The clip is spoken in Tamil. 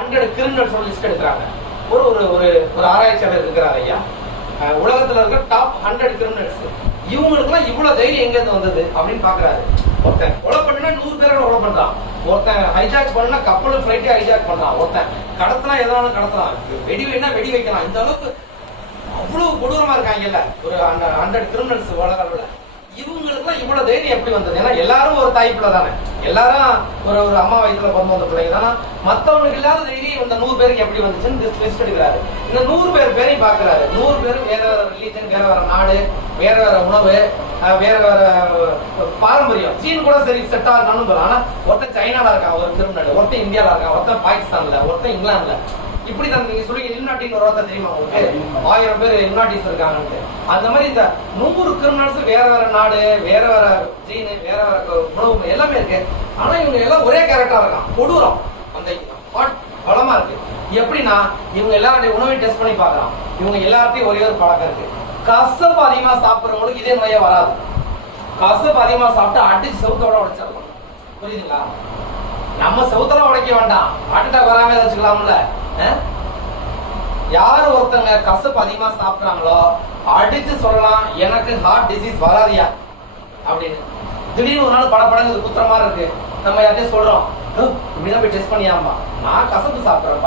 ஹண்ட்ரட் கிரிமினல்ஸ் லிஸ்ட் எடுக்கிறாங்க. ஒரு ஒரு ஒரு ஒரு ஆராய்ச்சியாளர் இருக்கிறார் ஐயா. அஹ் உலகத்துல இருக்க டாப் ஹண்ட்ரட் கிரிமினல்ஸ் இவங்களுக்குலாம் இவ்வளவு தைரியம் எங்க இருந்து வந்தது அப்படின்னு பாக்குறாரு. ஒருத்தன் கொலை பண்ணா நூறு பேரோட கொலை பண்றான். ஒருத்தன் ஹைஜாக் பண்ணா கப்பல் ஃபிளைட்டே ஹைஜாக் பண்றான். ஒருத்தன் கடத்தினா எதனாலும் கடத்தலாம் வெடி வேணா வெடி வைக்கலாம். இந்த அளவுக்கு அவ்வளவு கொடூரமா இருக்காங்கல்ல ஒரு ஹண்ட்ரட் கிரிமினல்ஸ் உலக அளவுல இவங்களுக்குலாம் இவ்வளவு தைரியம் எப்படி வந்தது? ஏன்னா எல்லாரும் ஒரு தாய் பிள்ளை தானே. எல்லாரும் ஒரு ஒரு அம்மா வயிற்றுல பிறந்து வந்த பிள்ளைங்க தானே. மத்தவனுக்கு இல்லாத தைரியம் இந்த நூறு பேருக்கு எப்படி வந்துச்சுன்னு லிஸ்ட் எடுக்கிறாரு. இந்த நூறு பேர் பேரையும் பாக்குறாரு நூறு பேரும் வேற வேற ரிலீஜன் வேற வேற நாடு வேற வேற உணவு வேற வேற பாரம்பரியம். சீன் கூட சரி செட் ஆகணும்னு சொல்லலாம். ஆனா ஒருத்தன் சைனால இருக்கான் ஒரு கிரிமினல் ஒருத்தன் இந்தியால இருக்கான் ஒருத்தன் பாகிஸ்தான்ல ஒருத்தன் இங்கிலாந்துல. இப்படி தான் நீங்க சொல்லி இல்நாட்டின் ஒரு வார்த்தை தெரியுமா உங்களுக்கு? ஆயிரம் பேர் இல்நாட்டிஸ் இருக்காங்கன்ட்டு. அந்த மாதிரி இந்த நூறு கிரிமினல்ஸ் வேற வேற நாடு வேற வேற ஜீனு வேற வேற உணவு எல்லாமே இருக்கு. ஆனா இவங்க எல்லாம் ஒரே கேரக்டரா இருக்கான் கொடூரம். அந்த பலமா இருக்கு. எப்படின்னா இவங்க எல்லாருடைய உணவை டெஸ்ட் பண்ணி பார்க்கலாம். இவங்க எல்லார்ட்டையும் ஒரே ஒரு பழக்கம் இருக்கு. கசப்பு அதிகமா சாப்பிடுறவங்களுக்கு இதே நோயே வராது. கசப்பு அதிகமா சாப்பிட்டு அடிச்சு செவத்தோட உடைச்சிடலாம். புரியுதுங்களா? நம்ம செவுத்தெல்லாம் உடைக்க வேண்டாம். ஹார்ட் அட்டாக் வராம வச்சுக்கலாம்ல? அஹ்? யார் ஒருத்தங்க கசப்பு அதிகமா சாப்பிடுறாங்களோ அடிச்சு சொல்லலாம் எனக்கு ஹார்ட் டிசீஸ் வராதியா? அப்படின்னு. திடீர்னு ஒரு நாள் பட படங்கு குத்துற மாதிரி இருக்கு. நம்ம யார்ட்டையும் சொல்றோம் இப்படிதான் போய் டெஸ்ட் பண்ணியாமா நான் கசப்பு சாப்பிடுறேன்